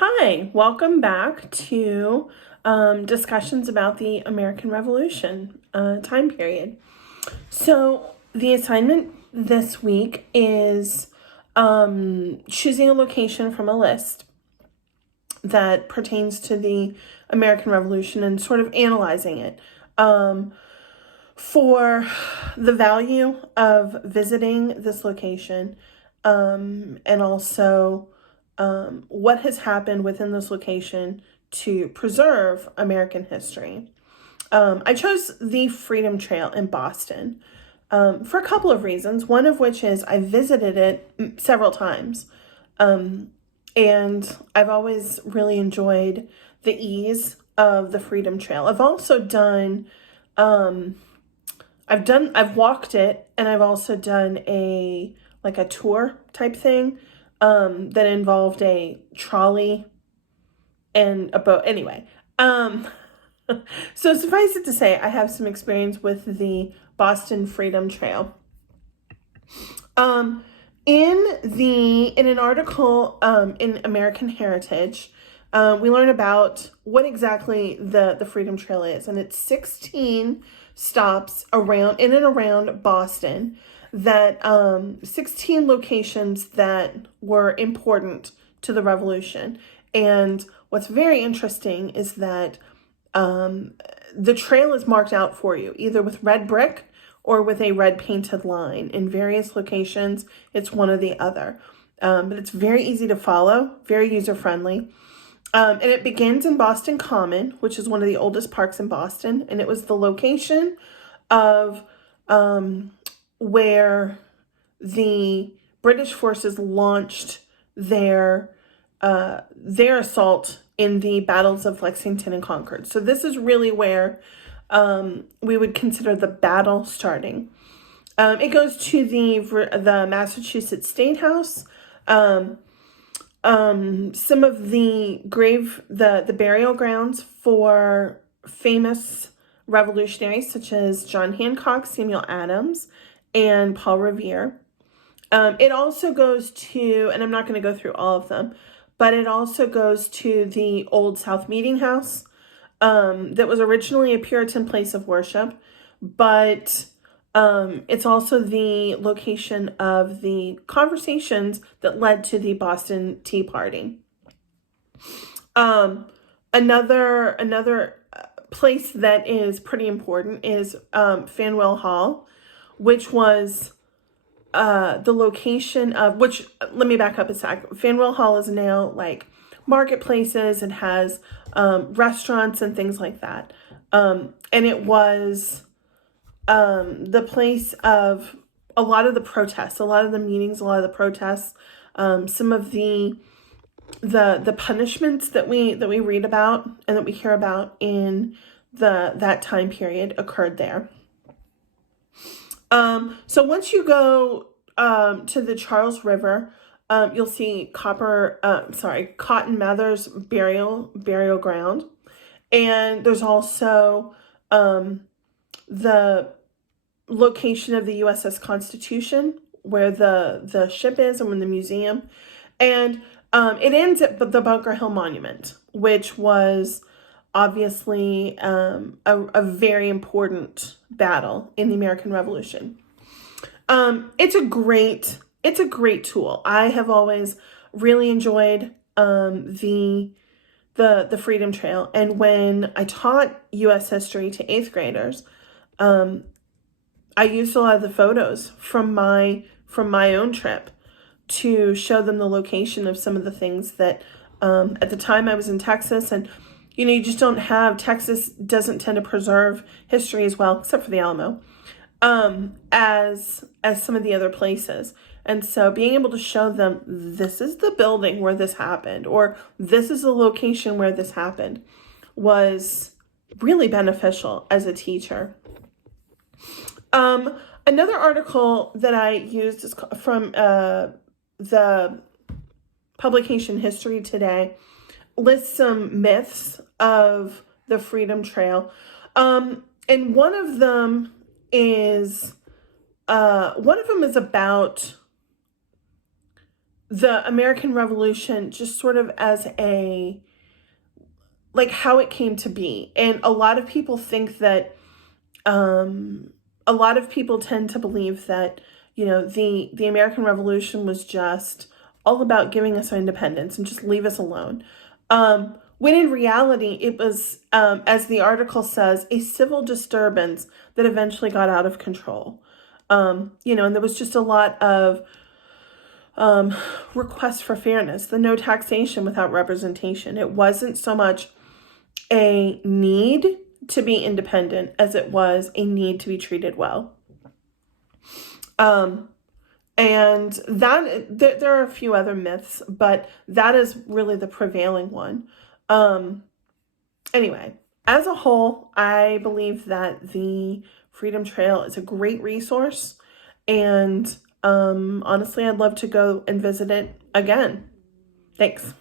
Hi, welcome back to discussions about the American Revolution time period. So, the assignment this week is choosing a location from a list that pertains to the American Revolution and sort of analyzing it for the value of visiting this location and also what has happened within this location to preserve American history. I chose the Freedom Trail in Boston for a couple of reasons. One of which is I visited it several times, and I've always really enjoyed the ease of the Freedom Trail. I've also done, I've walked it, and I've also done a tour type thing that involved a trolley and a boat. Anyway, so suffice it to say, I have some experience with the Boston Freedom Trail. In an article in American Heritage, we learn about what exactly the Freedom Trail is, and it's 16 stops around in and around Boston. That 16 locations that were important to the Revolution. And what's very interesting is that the trail is marked out for you, either with red brick or with a red painted line. In various locations, it's one or the other. But it's very easy to follow, very user-friendly. And it begins in Boston Common, which is one of the oldest parks in Boston. And it was the location of where the British forces launched their assault in the battles of Lexington and Concord. So this is really where we would consider the battle starting. It goes to the Massachusetts State House. Some of the burial grounds for famous revolutionaries such as John Hancock, Samuel Adams, and Paul Revere. It also goes to, and I'm not going to go through all of them, but it also goes to the Old South Meeting House that was originally a Puritan place of worship, but it's also the location of the conversations that led to the Boston Tea Party. Another place that is pretty important is Faneuil Hall, which was the location of which. Let me back up a sec. Faneuil Hall is now like marketplaces. It has restaurants and things like that. And it was the place of a lot of the protests, a lot of the meetings, a lot of the protests. Some of the punishments that we read about and that we hear about in that time period occurred there. So once you go to the Charles River, you'll see Cotton Mather's burial ground, and there's also the location of the USS Constitution, where the ship is, and when the museum, and it ends at the Bunker Hill Monument, which was obviously a very important battle in the American Revolution. It's a great tool. I have always really enjoyed the Freedom Trail, and when I taught U.S. history to 8th graders, I used a lot of the photos from my own trip to show them the location of some of the things that at the time I was in Texas, and you just don't have, Texas doesn't tend to preserve history as well, except for the Alamo, as some of the other places. And so being able to show them, this is the building where this happened, or this is the location where this happened, was really beneficial as a teacher. Another article that I used is from the publication History Today, lists some myths of the Freedom Trail. And one of them is about the American Revolution just sort of as a, like, how it came to be. And a lot of people think that, a lot of people tend to believe that, the American Revolution was just all about giving us our independence and just leave us alone. When in reality, it was, as the article says, a civil disturbance that eventually got out of control. And there was just a lot of requests for fairness, the no taxation without representation. It wasn't so much a need to be independent as it was a need to be treated well. And that there are a few other myths, but that is really the prevailing one. Anyway, as a whole, I believe that the Freedom Trail is a great resource, and honestly, I'd love to go and visit it again. Thanks.